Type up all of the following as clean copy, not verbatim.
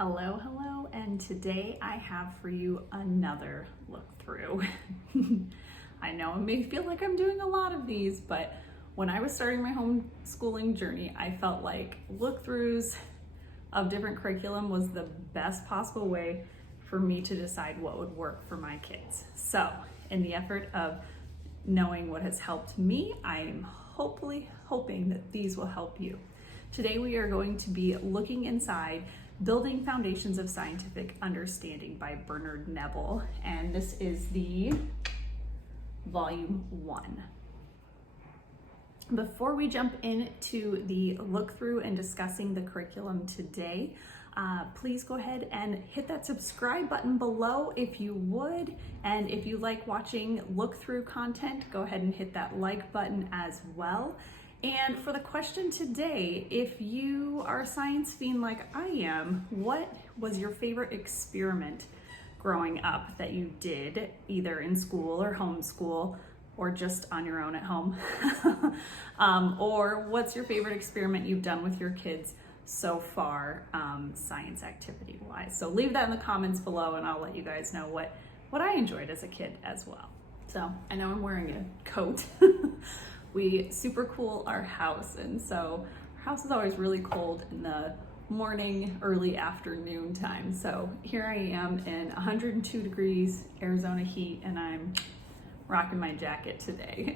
Hello, and today I have for you another look through. I know it may feel like I'm doing a lot of these, but when I was starting my homeschooling journey, I felt like look throughs of different curriculum was the best possible way for me to decide what would work for my kids. So, in the effort of knowing what has helped me, I'm hoping that these will help you. Today we are going to be looking inside Building Foundations of Scientific Understanding by Bernard Neville, and this is the Volume One. Before we jump into the look through and discussing the curriculum today, please go ahead and hit that subscribe button below if you would, and if you like watching look through content, go ahead and hit that like button as well. And for the question today, if you are a science fiend like I am, what was your favorite experiment growing up that you did either in school or homeschool or just on your own at home? Or what's your favorite experiment you've done with your kids so far, science activity wise? So leave that in the comments below and I'll let you guys know what I enjoyed as a kid as well. So I know I'm wearing a coat. We super cool our house, and so our house is always really cold in the morning, early afternoon time. So here I am in 102 degrees Arizona heat, and I'm rocking my jacket today.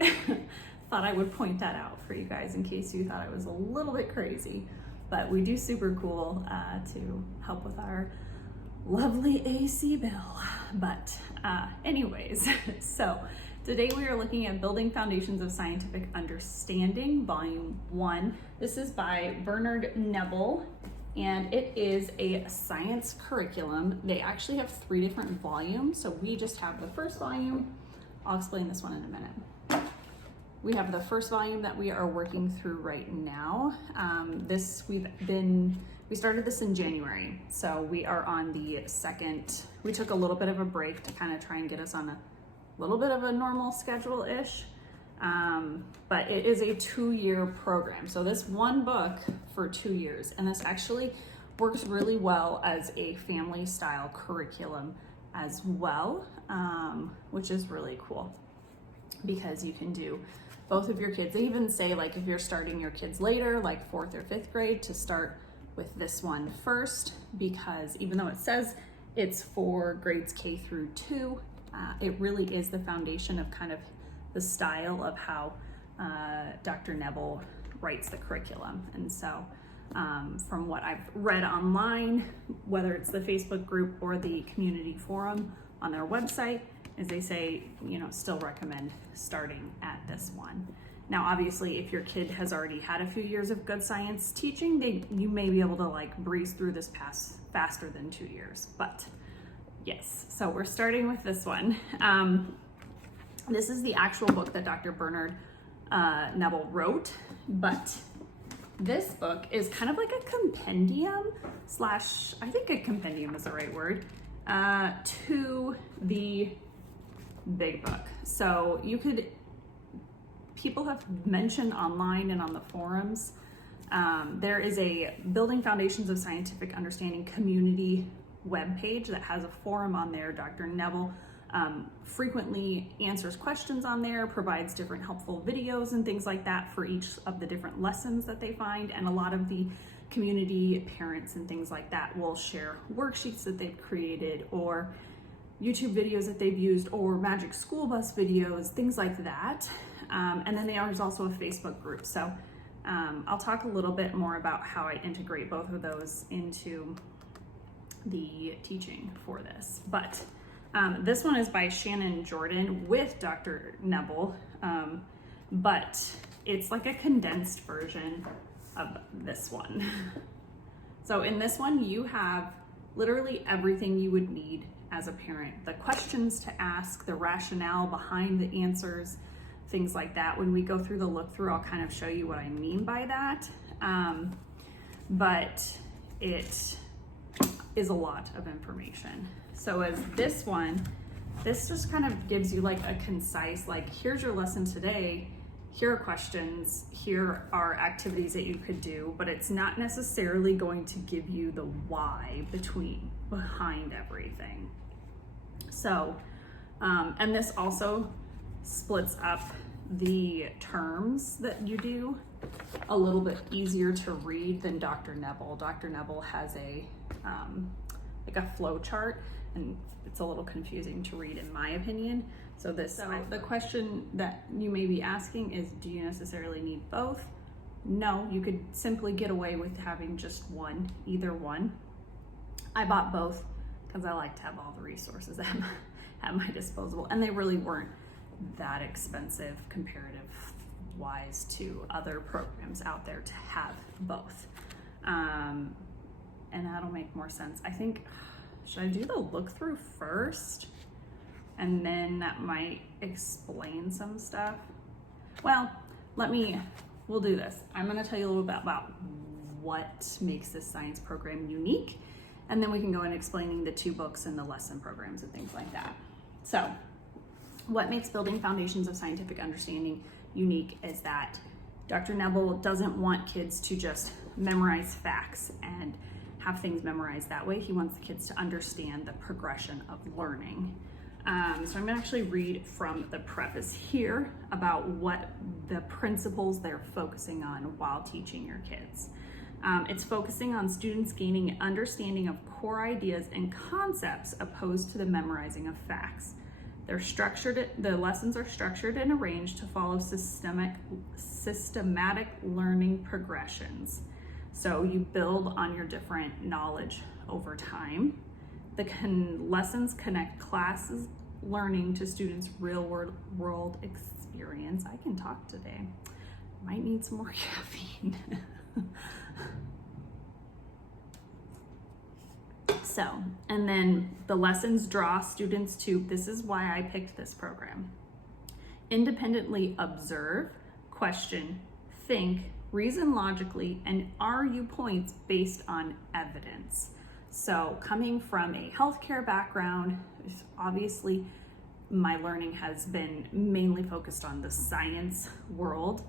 Thought I would point that out for you guys in case you thought I was a little bit crazy, but we do super cool to help with our lovely AC bill. But anyways, so today we are looking at Building Foundations of Scientific Understanding, Volume 1. This is by Bernard Neville, and it is a science curriculum. They actually have 3 different volumes, so we just have the first volume. I'll explain this one in a minute. We have the first volume that we are working through right now. We started this in January, so we are on the second. We took a little bit of a break to kind of try and get us on a little bit of a normal schedule-ish, but it is a 2-year program. So this one book for 2 years, and this actually works really well as a family style curriculum as well, which is really cool because you can do both of your kids. They even say, like, if you're starting your kids later, like 4th or 5th grade, to start with this one first, because even though it says it's for grades K through 2, it really is the foundation of kind of the style of how Dr. Neville writes the curriculum. And so from what I've read online, whether it's the Facebook group or the community forum on their website, is they say, still recommend starting at this one. Now, obviously, if your kid has already had a few years of good science teaching, you may be able to like breeze through this faster than 2 years, but yes, so we're starting with this one. This is the actual book that Dr. Bernard Neville wrote, but this book is kind of like a compendium / I think a compendium is the right word, to the big book. So people have mentioned online and on the forums, there is a Building Foundations of Scientific Understanding community webpage that has a forum on there. Dr. Neville frequently answers questions on there, provides different helpful videos and things like that for each of the different lessons that they find, and a lot of the community parents and things like that will share worksheets that they've created or YouTube videos that they've used or Magic School Bus videos, things like that. And then there's also a Facebook group. So I'll talk a little bit more about how I integrate both of those into the teaching for this. But this one is by Shannon Jordan with Dr. Neville, but it's like a condensed version of this one. So in this one, you have literally everything you would need as a parent. The questions to ask, the rationale behind the answers, things like that. When we go through the look through, I'll kind of show you what I mean by that. But it is a lot of information. So as this one, this just kind of gives you like a concise, like, here's your lesson today, here are questions, here are activities that you could do, but it's not necessarily going to give you the why behind everything. So, and this also splits up the terms that you do a little bit easier to read than Dr. Neville. Dr. Neville has a like a flow chart, and it's a little confusing to read in my opinion. So the question that you may be asking is, do you necessarily need both? No, you could simply get away with having just one, either one. I bought both because I like to have all the resources at my disposal, and they really weren't that expensive comparative wise to other programs out there to have both. And that'll make more sense. I think, should I do the look through first? And then that might explain some stuff. Well, we'll do this. I'm gonna tell you a little bit about what makes this science program unique, and then we can go in explaining the 2 books and the lesson programs and things like that. So, what makes Building Foundations of Scientific Understanding unique is that Dr. Neville doesn't want kids to just memorize facts and have things memorized that way. He wants the kids to understand the progression of learning. So I'm gonna actually read from the preface here about what the principles they're focusing on while teaching your kids. It's focusing on students gaining an understanding of core ideas and concepts opposed to the memorizing of facts. The lessons are structured and arranged to follow systematic learning progressions. So you build on your different knowledge over time. The lessons connect classes learning to students' real world experience. I can talk today. Might need some more caffeine. So, and then the lessons draw students to, this is why I picked this program, independently observe, question, think, reason logically, and argue points based on evidence. So coming from a healthcare background, obviously my learning has been mainly focused on the science world.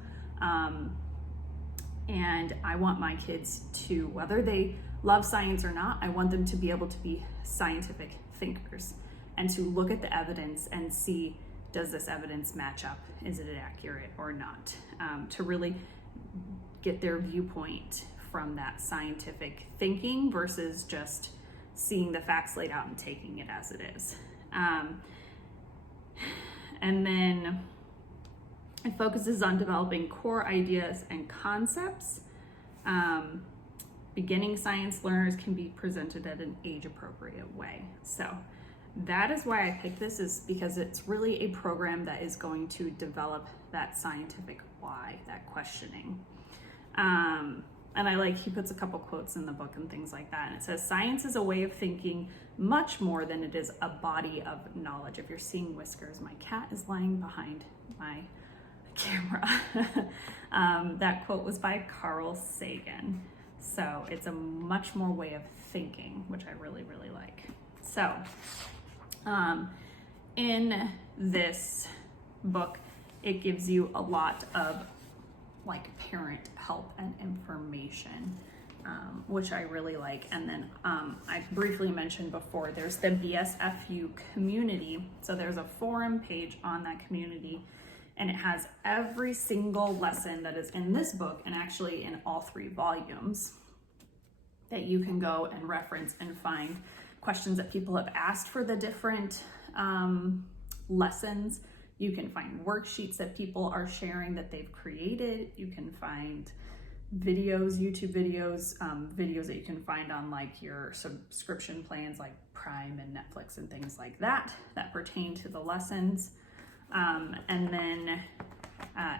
And I want my kids to, whether they love science or not, I want them to be able to be scientific thinkers and to look at the evidence and see, does this evidence match up? Is it accurate or not? To really get their viewpoint from that scientific thinking versus just seeing the facts laid out and taking it as it is. And then it focuses on developing core ideas and concepts. Beginning science learners can be presented at an age-appropriate way. So that is why I picked this, is because it's really a program that is going to develop that scientific why, that questioning. And he puts a couple quotes in the book and things like that. And it says, science is a way of thinking much more than it is a body of knowledge. If you're seeing whiskers, my cat is lying behind my camera. That quote was by Carl Sagan. So it's a much more way of thinking, which I really, really like. So in this book, it gives you a lot of parent help and information, which I really like. And then I briefly mentioned before, there's the BSFU community. So there's a forum page on that community, and it has every single lesson that is in this book, and actually in all 3 volumes, that you can go and reference and find questions that people have asked for the different lessons. You can find worksheets that people are sharing that they've created. You can find videos, YouTube videos, videos that you can find on your subscription plans like Prime and Netflix and things like that pertain to the lessons. And then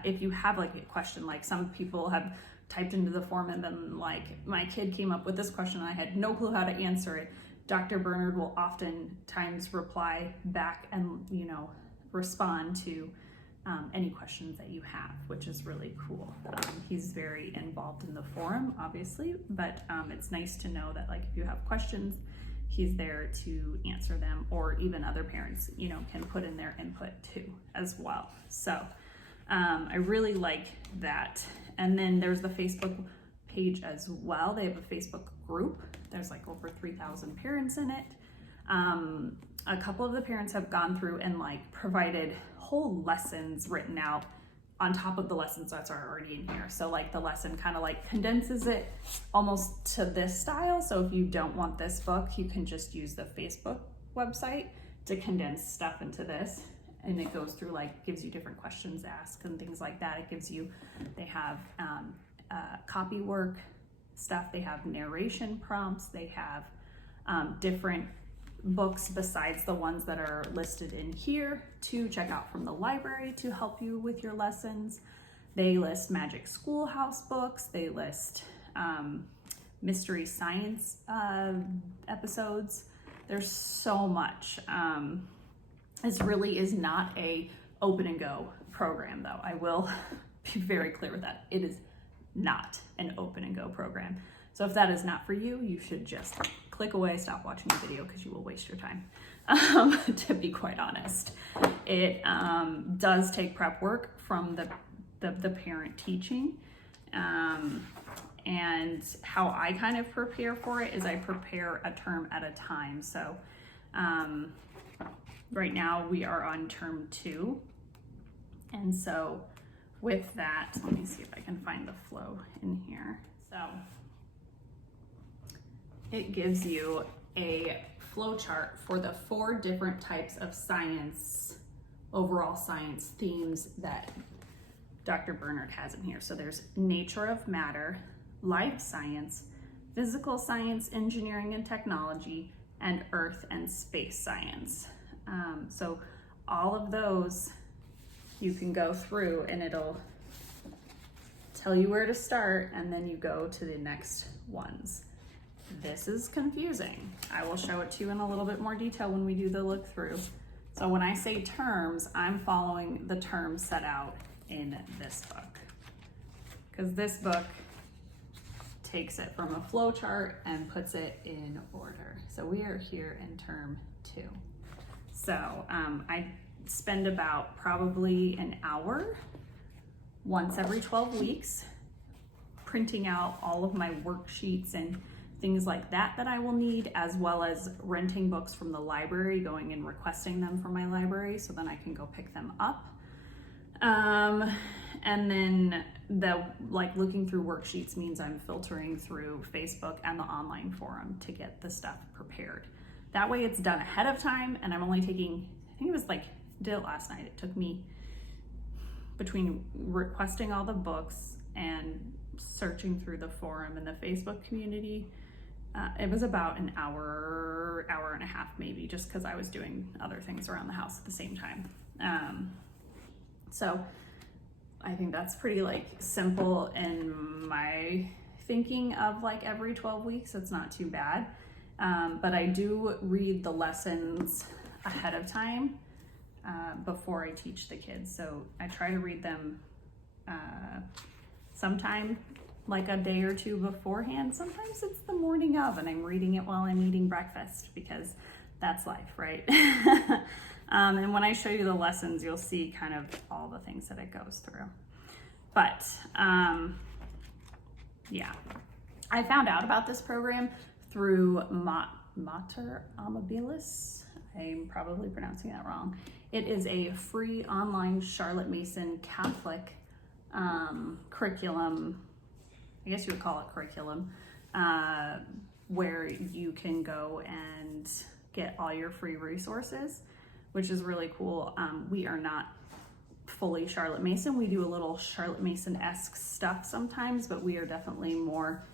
if you have a question, some people have typed into the form and been my kid came up with this question and I had no clue how to answer it, Dr. Bernard will oftentimes reply back and respond to any questions that you have, which is really cool. He's very involved in the forum, obviously, but it's nice to know that if you have questions, he's there to answer them, or even other parents, can put in their input too as well. So I really like that. And then there's the Facebook page as well. They have a Facebook group. There's like over 3,000 parents in it. A couple of the parents have gone through and like provided whole lessons written out on top of the lessons that are already in here. So like the lesson kind of like condenses it almost to this style. So if you don't want this book, you can just use the Facebook website to condense stuff into this. And it goes through like, gives you different questions asked and things like that. It gives you, they have copy work stuff. They have narration prompts. They have different books besides the ones that are listed in here to check out from the library to help you with your lessons. They list Magic Schoolhouse books. They list Mystery Science episodes. There's so much. This really is not a open and go program though. I will be very clear with that. It is not an open and go program. So if that is not for you, you should just click away, stop watching the video because you will waste your time, to be quite honest. It does take prep work from the parent teaching. And how I kind of prepare for it is I prepare a term at a time. So right now we are on term 2. And so with that, let me see if I can find the flow in here. So it gives you a flow chart for the 4 different types of science, overall science themes that Dr. Bernard has in here. So there's nature of matter, life science, physical science, engineering and technology, and earth and space science. So all of those you can go through and it'll tell you where to start, and then you go to the next ones. This is confusing. I will show it to you in a little bit more detail when we do the look through. So when I say terms, I'm following the terms set out in this book, because this book takes it from a flow chart and puts it in order. So we are here in term 2. So I spend about probably an hour once every 12 weeks printing out all of my worksheets and things like that I will need, as well as renting books from the library, going and requesting them from my library so then I can go pick them up. And then looking through worksheets means I'm filtering through Facebook and the online forum to get the stuff prepared. That way it's done ahead of time, and I'm only taking, I think it was like, did it last night. It took me between requesting all the books and searching through the forum and the Facebook community. It was about an hour and a half maybe, just because I was doing other things around the house at the same time. So I think that's pretty like simple in my thinking of like every 12 weeks. It's not too bad. But I do read the lessons ahead of time before I teach the kids. So I try to read them sometime like a day or 2 beforehand. Sometimes it's the morning of and I'm reading it while I'm eating breakfast, because that's life, right? And when I show you the lessons, you'll see kind of all the things that it goes through. But yeah, I found out about this program through Mater Amabilis. I'm probably pronouncing that wrong. It is a free online Charlotte Mason Catholic curriculum, I guess you would call it curriculum, where you can go and get all your free resources, which is really cool. We are not fully Charlotte Mason. We do a little Charlotte Mason-esque stuff sometimes, but we are definitely more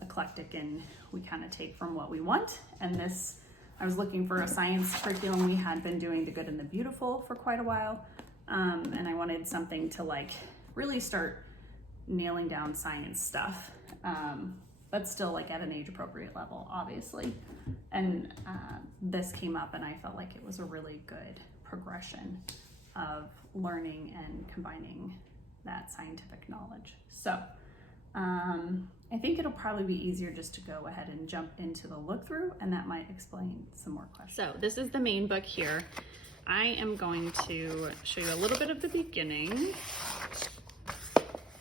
eclectic, and we kind of take from what we want. And this, I was looking for a science curriculum. We had been doing The Good and the Beautiful for quite a while, and I wanted something to like really start nailing down science stuff, but still like at an age appropriate level, obviously. And this came up and I felt like it was a really good progression of learning and combining that scientific knowledge. So I think it'll probably be easier just to go ahead and jump into the look through, and that might explain some more questions. So this is the main book here. I am going to show you a little bit of the beginning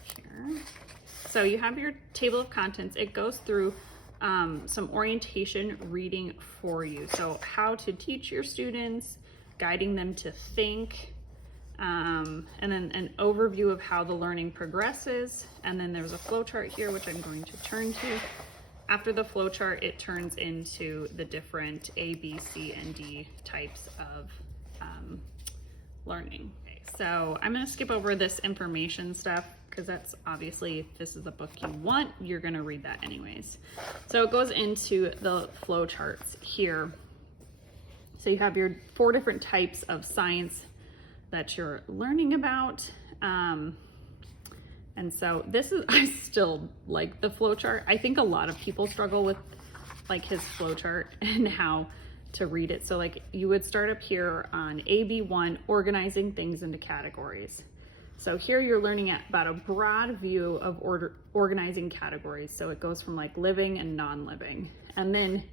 here. So you have your table of contents. It goes through some orientation reading for you. So how to teach your students, guiding them to think, and then an overview of how the learning progresses. And then there's a flow chart here, which I'm going to turn to. After the flow chart, it turns into the different A, B, C, and D types of learning. Okay, so I'm going to skip over this information stuff because that's obviously, if this is the book you want, you're going to read that anyways. So it goes into the flow charts here. So you have your 4 different types of science that you're learning about. And so this is, I still like the flow chart. I think a lot of people struggle with like his flow chart and how to read it. So like you would start up here on AB1, organizing things into categories. So here you're learning about a broad view of organizing categories. So it goes from like living and non-living. And then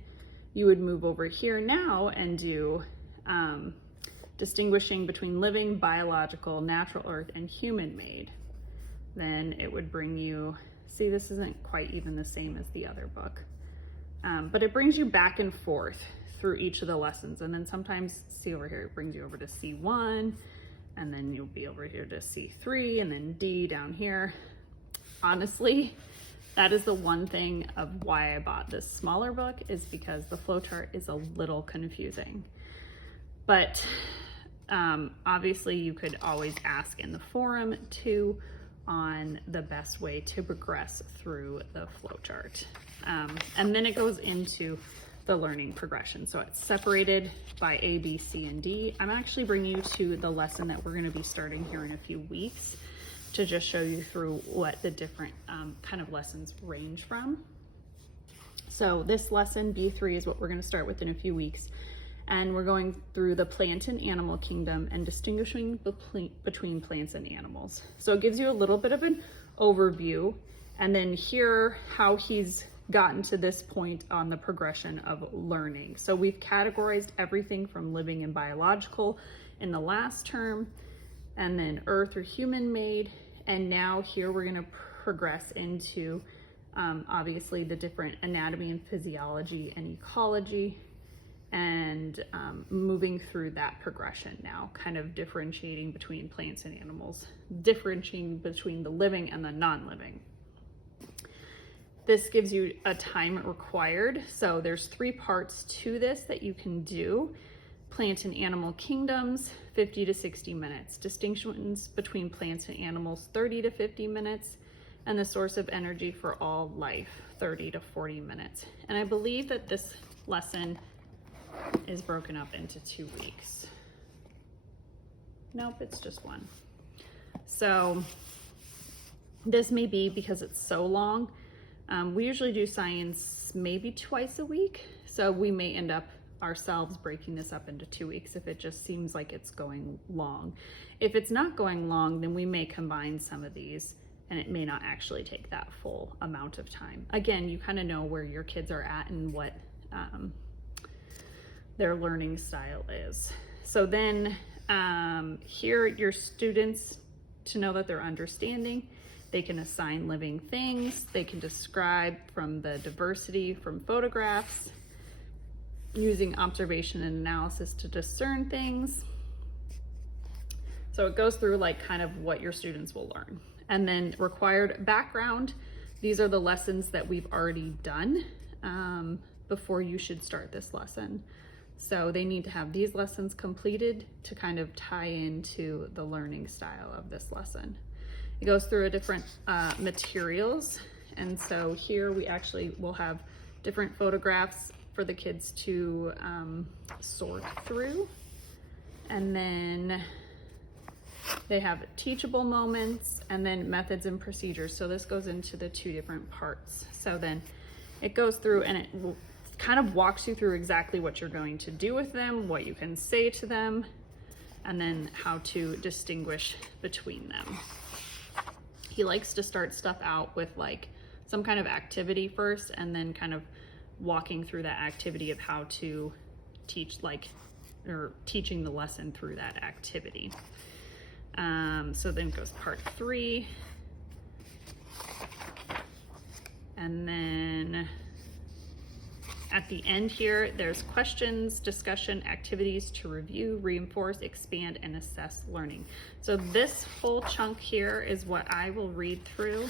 you would move over here now and do distinguishing between living, biological, natural earth, and human-made. Then it would bring you, see, this isn't quite even the same as the other book, but it brings you back and forth through each of the lessons. And then sometimes, see over here, it brings you over to C1, and then you'll be over here to C3, and then D down here. Honestly, that is the one thing of why I bought this smaller book, is because the flowchart is a little confusing. But obviously you could always ask in the forum too on the best way to progress through the flowchart. And then it goes into the learning progression. So it's separated by A, B, C, and D. I'm actually bringing you to the lesson that we're going to be starting here in a few weeks to just show you through what the different kind of lessons range from. So this lesson, B3, is what we're going to start with in a few weeks. And we're going through the plant and animal kingdom and distinguishing between plants and animals. So it gives you a little bit of an overview, and then here how he's gotten to this point on the progression of learning. So we've categorized everything from living and biological in the last term, and then earth or human made. And now here we're going to progress into obviously the different anatomy and physiology and ecology, and moving through that progression now, kind of differentiating between plants and animals, differentiating between the living and the non-living. This gives you a time required. So there's 3 parts to this that you can do. Plant and animal kingdoms, 50 to 60 minutes. Distinctions between plants and animals, 30 to 50 minutes. And the source of energy for all life, 30 to 40 minutes. And I believe that this lesson is broken up into 2 weeks. Nope, it's just 1. So this may be because it's so long. We usually do science maybe twice a week. So we may end up ourselves breaking this up into 2 weeks if it just seems like it's going long. If it's not going long, then we may combine some of these, and it may not actually take that full amount of time. Again, you kind of know where your kids are at and what their learning style is. So then here, your students, to know that they're understanding, they can assign living things, they can describe from the diversity from photographs, using observation and analysis to discern things. So it goes through like kind of what your students will learn. And then required background, these are the lessons that we've already done before you should start this lesson. So they need to have these lessons completed to kind of tie into the learning style of this lesson. It goes through a different materials. And so here we actually will have different photographs for the kids to sort through. And then they have teachable moments and then methods and procedures. So this goes into the 2 different parts. So then it goes through and it kind of walks you through exactly what you're going to do with them, what you can say to them, and then how to distinguish between them. He likes to start stuff out with like some kind of activity first, and then kind of walking through that activity of how to teach, or teaching the lesson through that activity. So then goes part 3. And then at the end here, there's questions, discussion, activities to review, reinforce, expand, and assess learning. So this whole chunk here is what I will read through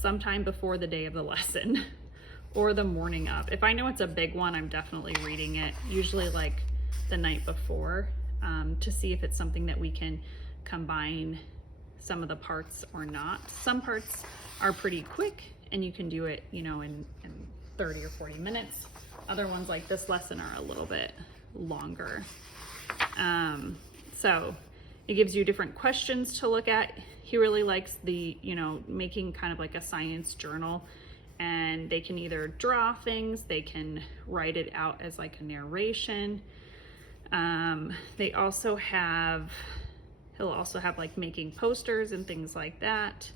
sometime before the day of the lesson or the morning of. If I know it's a big one, I'm definitely reading it, usually like the night before, to see if it's something that we can combine some of the parts or not. Some parts are pretty quick and you can do it, you know, in 30 or 40 minutes. Other ones like this lesson are a little bit longer. So it gives you different questions to look at. He really likes the, you know, making kind of like a science journal, and they can either draw things, they can write it out as like a narration. They also have, he'll also have like making posters and things like that.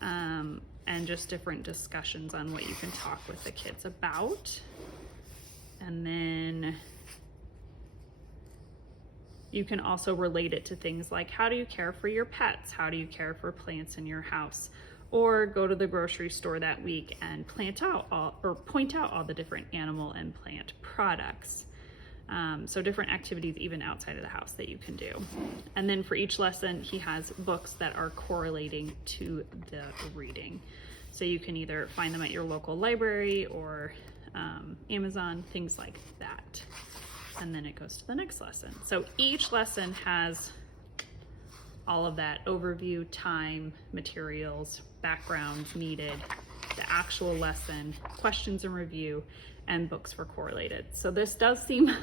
And just different discussions on what you can talk with the kids about. And then you can also relate it to things like, how do you care for your pets? How do you care for plants in your house? Or go to the grocery store that week and point out all the different animal and plant products. So different activities even outside of the house that you can do. And then for each lesson, he has books that are correlating to the reading. So you can either find them at your local library or Amazon, things like that. And then it goes to the next lesson. So each lesson has all of that overview, time, materials, backgrounds needed, the actual lesson, questions and review, and books for correlated. So this does seem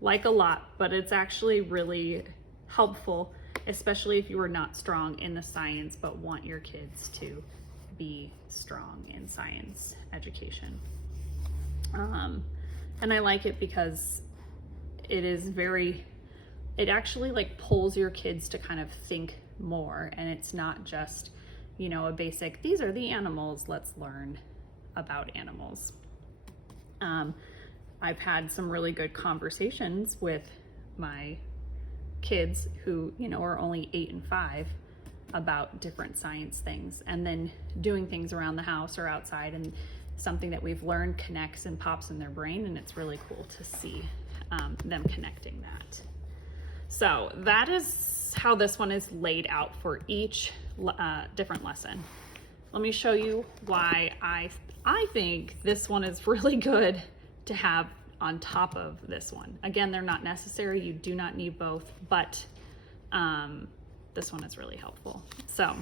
like a lot, but it's actually really helpful, especially if you are not strong in the science but want your kids to be strong in science education. And I like it because it actually like pulls your kids to kind of think more, and it's not just, you know, a basic, these are the animals, let's learn about animals. I've had some really good conversations with my kids who, you know, are only 8 and 5 about different science things, and then doing things around the house or outside, and something that we've learned connects and pops in their brain, and it's really cool to see them connecting that. So that is how this one is laid out for each different lesson. Let me show you why I think this one is really good to have on top of this one. Again, they're not necessary. You do not need both, but this one is really helpful. So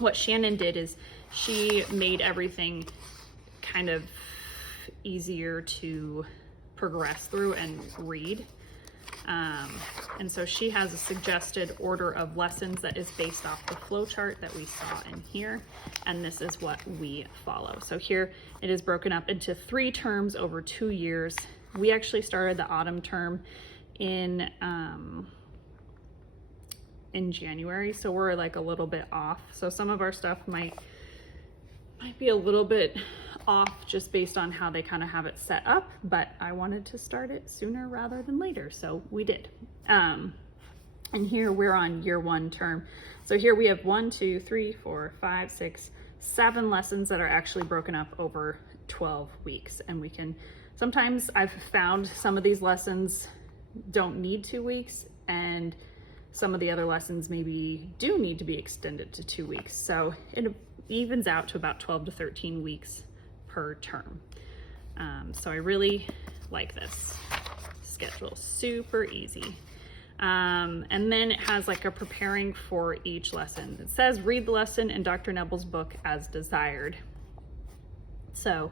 what Shannon did is she made everything kind of easier to progress through and read. And so she has a suggested order of lessons that is based off the flow chart that we saw in here. And this is what we follow. So here it is broken up into 3 terms over 2 years. We actually started the autumn term in January, so we're like a little bit off. So some of our stuff might be a little bit off just based on how they kind of have it set up, but I wanted to start it sooner rather than later, so we did. And here we're on year 1 term. So here we have 1, 2, 3, 4, 5, 6, 7 lessons that are actually broken up over 12 weeks. And we can, sometimes I've found some of these lessons don't need 2 weeks, and some of the other lessons maybe do need to be extended to 2 weeks. So it evens out to about 12 to 13 weeks per term. So I really like this schedule, super easy. And then it has like a preparing for each lesson. It says read the lesson in Dr. Nebel's book as desired. So,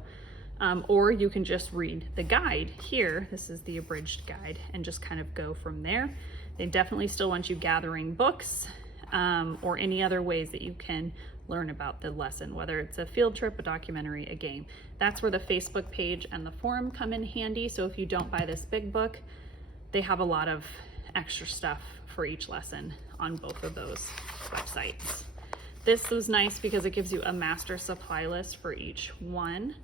or you can just read the guide here. This is the abridged guide, and just kind of go from there. They definitely still want you gathering books or any other ways that you can learn about the lesson, whether it's a field trip, a documentary, a game. That's where the Facebook page and the forum come in handy. So if you don't buy this big book, they have a lot of extra stuff for each lesson on both of those websites. This was nice because it gives you a master supply list for each one,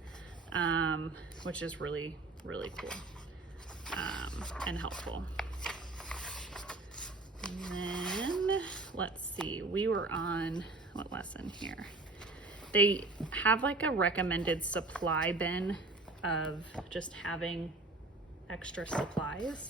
which is really, really cool and helpful. And then let's see, we were on what lesson here? They have like a recommended supply bin of just having extra supplies.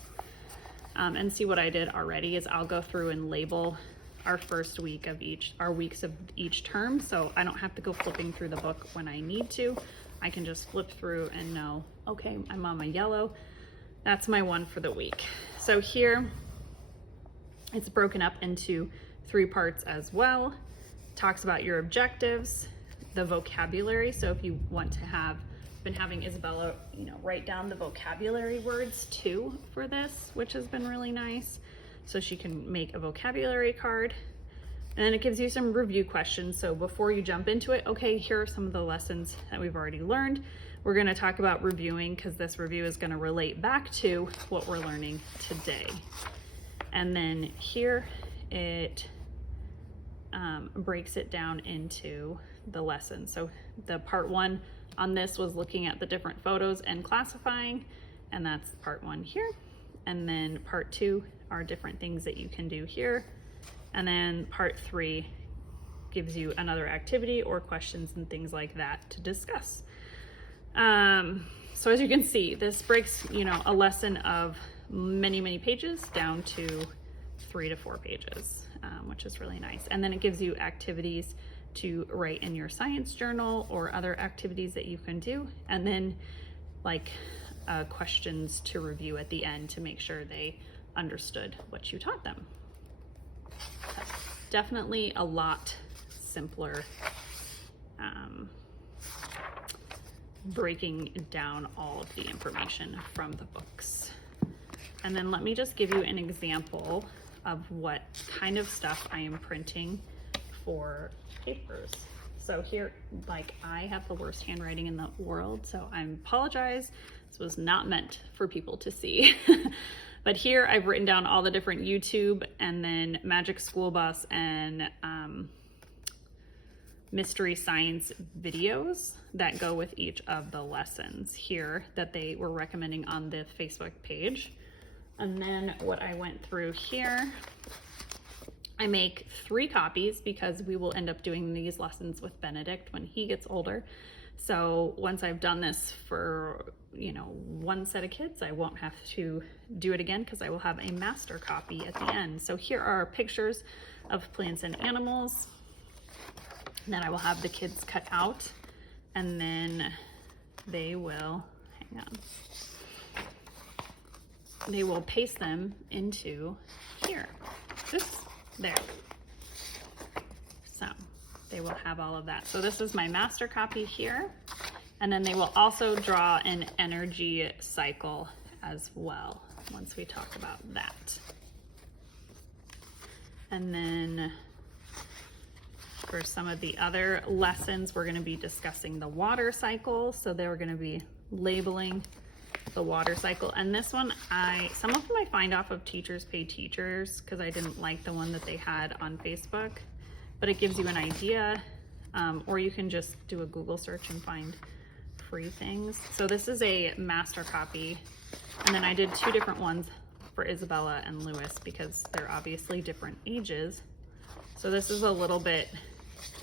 And see, what I did already is I'll go through and label our first week of our weeks of each term, so I don't have to go flipping through the book when I need to. I can just flip through and know, okay, I'm on my yellow. That's my one for the week. So here it's broken up into 3 parts as well. Talks about your objectives, the vocabulary. So if you want to have been having Isabella, write down the vocabulary words too for this, which has been really nice. So she can make a vocabulary card. And then it gives you some review questions. So before you jump into it, okay, here are some of the lessons that we've already learned. We're going to talk about reviewing because this review is going to relate back to what we're learning today. And then here it breaks it down into the lesson. So the part 1 on this was looking at the different photos and classifying, and that's part 1 here. And then part 2 are different things that you can do here. And then part 3 gives you another activity or questions and things like that to discuss. So as you can see, this breaks, a lesson of many pages down to 3 to 4 pages, which is really nice. And then it gives you activities to write in your science journal or other activities that you can do. And then like questions to review at the end to make sure they understood what you taught them. So definitely a lot simpler, breaking down all of the information from the books. And then let me just give you an example of what kind of stuff I am printing for papers. So here, like, I have the worst handwriting in the world, so I apologize. This was not meant for people to see. But here I've written down all the different YouTube and then Magic School Bus and Mystery Science videos that go with each of the lessons here that they were recommending on the Facebook page. And then what I went through here, I make 3 copies because we will end up doing these lessons with Benedict when he gets older. So once I've done this for, 1 set of kids, I won't have to do it again because I will have a master copy at the end. So here are pictures of plants and animals that I will have the kids cut out, and then they will, they will paste them into here. Oops, there. So they will have all of that. So this is my master copy here. And then they will also draw an energy cycle as well once we talk about that. And then for some of the other lessons, we're going to be discussing the water cycle. So they're going to be labeling the water cycle. And this one, some of them I find off of Teachers Pay Teachers because I didn't like the one that they had on Facebook, but it gives you an idea, or you can just do a Google search and find free things. So this is a master copy, and then I did 2 different ones for Isabella and Lewis because they're obviously different ages. So this is a little bit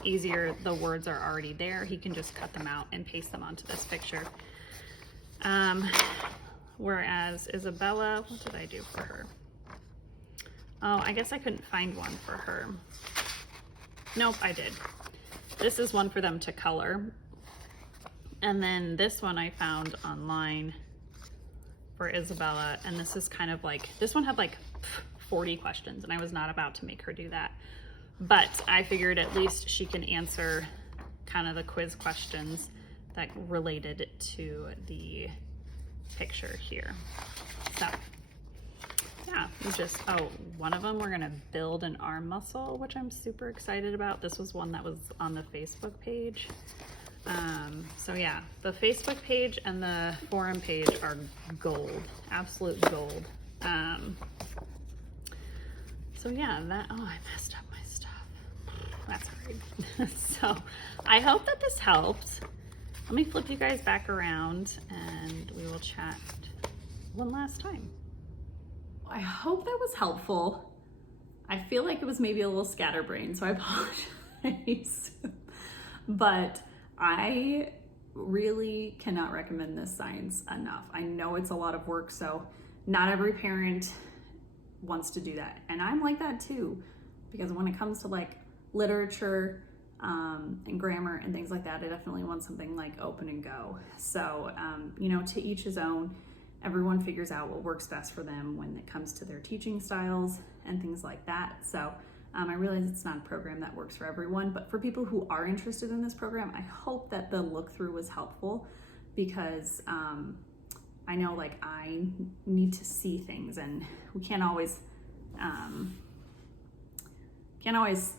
easier. The words are already there. He can just cut them out and paste them onto this picture. Whereas Isabella, what did I do for her? Oh, I guess I couldn't find one for her. Nope, I did. This is one for them to color. And then this one I found online for Isabella, and this is kind of like, this one had like 40 questions, and I was not about to make her do that. But I figured at least she can answer kind of the quiz questions that related to the picture here. So yeah, one of them we're gonna build an arm muscle, which I'm super excited about. This was one that was on the Facebook page. So yeah, the Facebook page and the forum page are gold, absolute gold. So yeah, I messed up my stuff. That's all right. grade. So I hope that this helped. Let me flip you guys back around and we will chat one last time. I hope that was helpful. I feel like it was maybe a little scatterbrained, so I apologize. But I really cannot recommend this science enough. I know it's a lot of work, so not every parent wants to do that. And I'm like that too, because when it comes to like literature and grammar and things like that, I definitely want something like open and go. So, you know, to each his own. Everyone figures out what works best for them when it comes to their teaching styles and things like that. So I realize it's not a program that works for everyone, but for people who are interested in this program, I hope that the look through was helpful, because I know like I need to see things, and we can't always,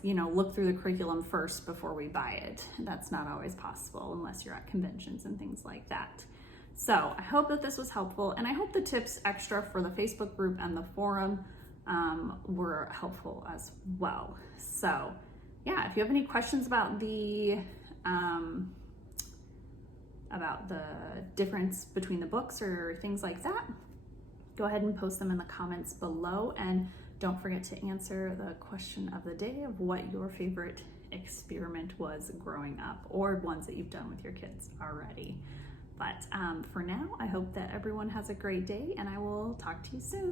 you know, look through the curriculum first before we buy it. That's not always possible unless you're at conventions and things like that. So I hope that this was helpful, and I hope the tips extra for the Facebook group and the forum were helpful as well. So yeah, if you have any questions about the difference between the books or things like that, go ahead and post them in the comments below, and don't forget to answer the question of the day of what your favorite experiment was growing up, or ones that you've done with your kids already. But for now, I hope that everyone has a great day, and I will talk to you soon.